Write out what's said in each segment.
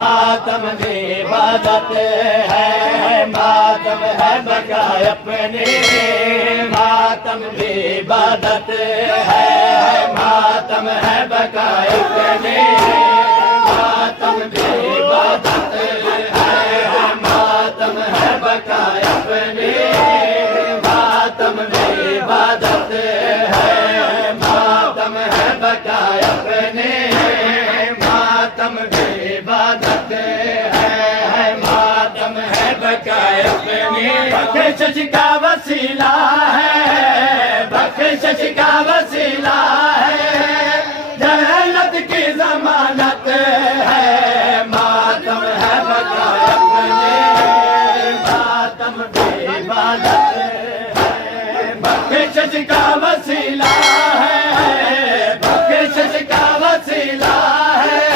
ماتم بھی عبادت ہے، ماتم ہے بقائے اپنی، ماتم بھی عبادت ہے، ماتم ہے بقائے اپنی، ماتم بھی عبادت ہے، ماتم ہے بقائے اپنی، ماتم بھی عبادت ہے، ماتم ہے بقائے اپنی، ماتم بھی عبادت ہے، ماتم ہے بقائے اپنی، بخشش کا وسیلہ ہے، بخشش کا وسیلہ ہے، جنت کی ضمانت ہے، ماتم ہے بقائے اپنی، ماتم بھی عبادت ہے، بخشش کا وسیلہ ہے، بخشش کا وسیلہ ہے،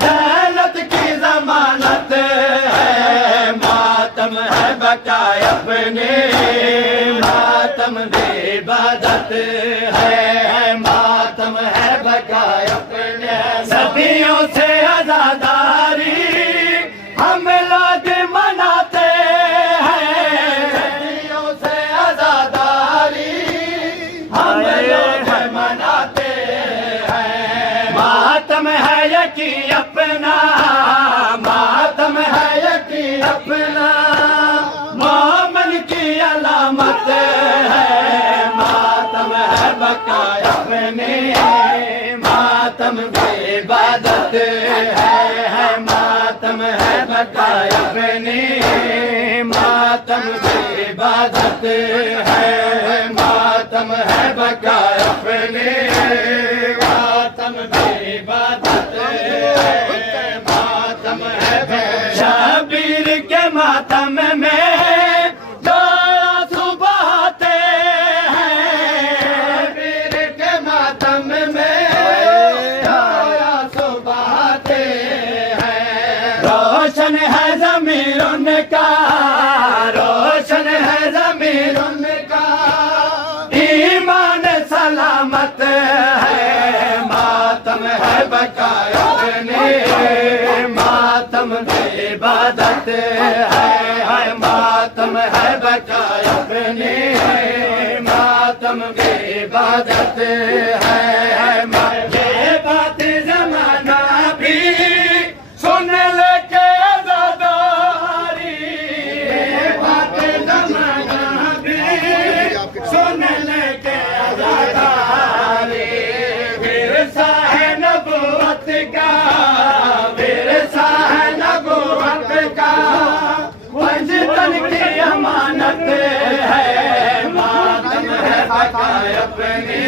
جنت کی ضمانت ہے، ماتم ہے بقائے اپنی، ماتم بھی عبادت ہے، ماتم ہے بقائے اپنی، صدیوں سے عزاداری ہم لوگ مناتے ہیں، صدیوں سے عزاداری ہم لوگ مناتے ہیں، ماتم ہے یقین اپنا، ماتم ہے یقین اپنا، مومن کی علامت ہے، ماتم ہے بقائے اپنی، ماتم بھی عبادت ہے، ماتم ہے بقائے اپنی، ماتم بھی عبادت ہے، ماتم ہے بقائے اپنی، ماتم بھی عبادت ہے، ماتم ہے شبیر کے ماتم میں جو آنسو بہاتے ہیں، شبیر کے ماتم میں جو آنسو بہاتے ہیں، روشن ہے ضمیر ان کا، روشن ہے ضمیر ان کا، ایمان سلامت ہے، ماتم ہے بقائے اپنی، ماتم بھی عبادت ہے، ماتم ہے بقائے اپنی، ماتم بھی عبادت ہے، یہ بات زمانہ بھی سن لے کے عزاداری، یہ بات زمانہ بھی سن لے کے عزاداری، ورثہ ہے نبوت کا، ورثہ ہے نبوت کا، وجدان کی امانت ہے، ماتم ہے بقائے اپنی،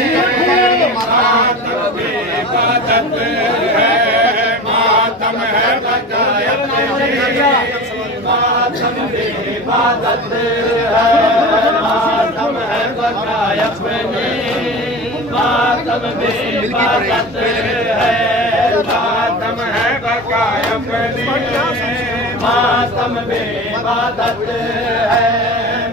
ماتم بھی عبادت ہے، ماتم ہے بقائے اپنی، ماتم بھی عبادت ہے، ماتم ہے بقائے اپنی، ماتم بھی عبادت ہے، ماتم ہے بقائے اپنی، ماتم بھی عبادت ہے۔